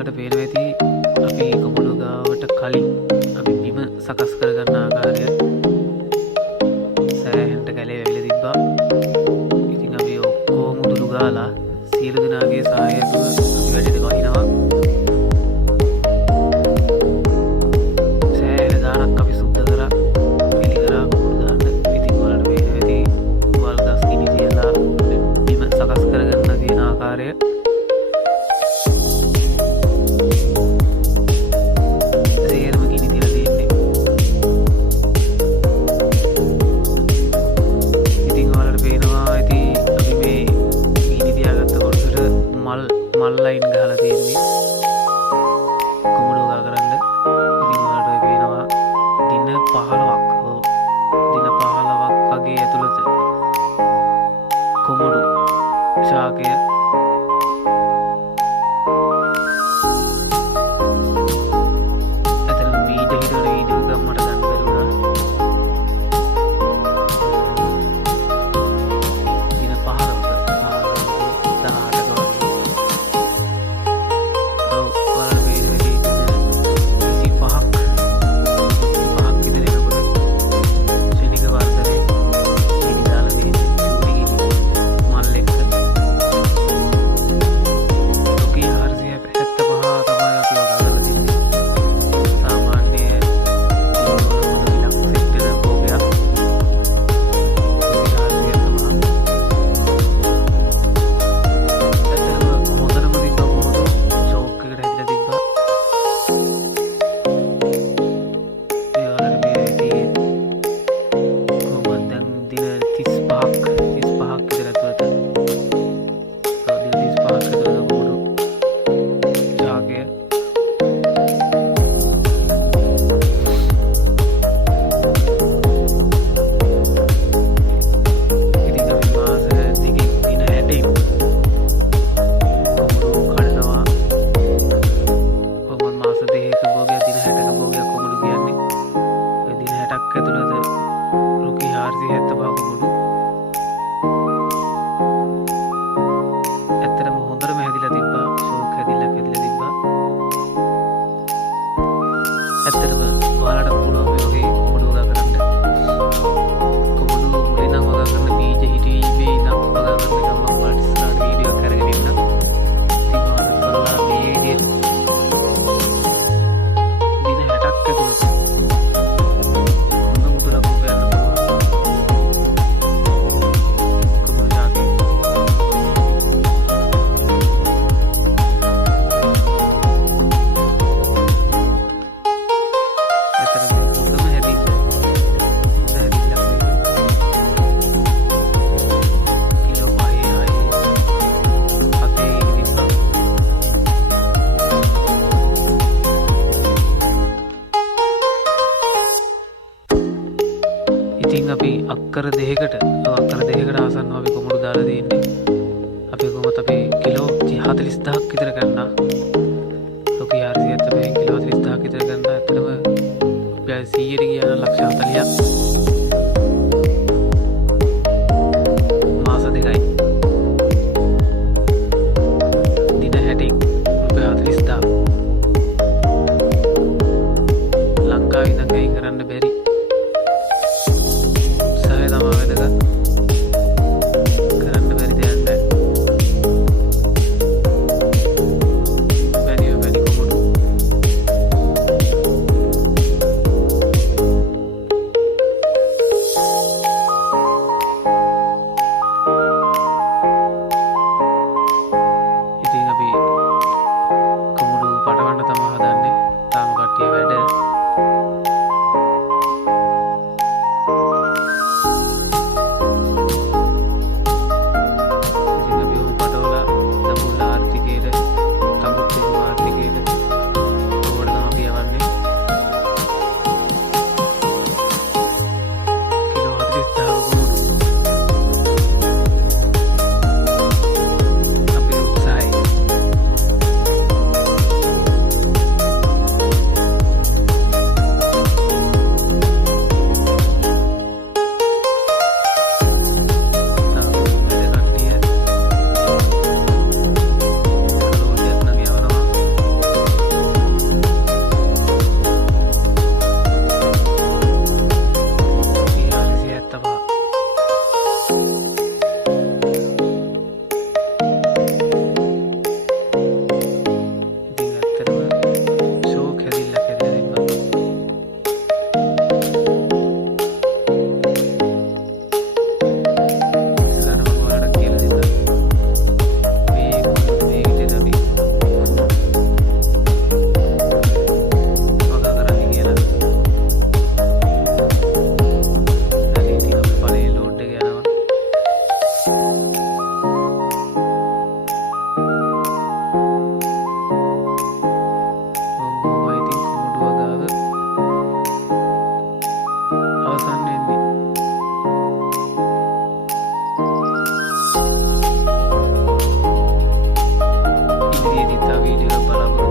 ඔයාලට පේනවා ඇති අපි කොමුඩු ගාවට කලින් අපි බිම සකස් කරගන්න ආකාරය සෑහෙන්න කැලේ වැවිලා තිබ්බා. ඉතින් අපි ඔක්කොම උදුරු ගාලා සියලු දෙනාගේ සහාය ඇතුව අපි වැඩේට වහිනවා. සෑහෙන ගානක් අපි සුද්ධ කරා පිළි කරා කොමුඩු දාන්න. ඉතින් ඔයාලට පේනවා ඇති වල් ගස් කිනි තියලා බිම සකස් කරගන්න තියෙන ආකාරය. මල්ලයින් ගහලා තියෙන්නේ කොමුඩු ගා කරන්න. ඉතින් ඔයාලට පේනවා දින 15ක් වගේ ඇතුළත කොමුඩු ශාකය ඇතන වීඩියෝ හිටවල වීඩියෝ එකක් මට ගන්න බැරුණා. දින 15ක 18ක ඇත්තටම ඔයාලට පුළුවන් මේ වගේ කොමුඩු වගා කරන්න. කොමුඩු මුලින් නම් වගා කරන බීජ හිටීමේ ඉඳන් වගා කරන එක මම ඔයාලට ඉස්සරහට වීඩියෝ එකක් අරගෙන ඉන්නම්. ඉතින් ඔයාලට බලලා මේ විදිහට දින 60ක් ඇතුළත හොඳ මුදලක් උපයන්න පුළුවන් කොමුඩු ශාකේ. ඉතින් අපි අක්කර දෙකකට ආසන්නව අපි කොමුඩු දාලා තියෙන්නේ. අපි කොහොමද අපි කිලෝ 40000ක් විතර ගන්නා. ලෝකේ 400ත් අපි කිලෝ 40000ක් විතර ගන්නා. ඇත්තටම අපි 100ට ගියා නම් ලක්ෂ 40ක්. මාස දෙකයි. දින 60ක් රුපියල් 40000. ලංකාවේ ඉඳන් ගිහින් කරන්න බැරි. කරන්න බැරි තව වීඩියෝ එකක් බලාපොරොත්තු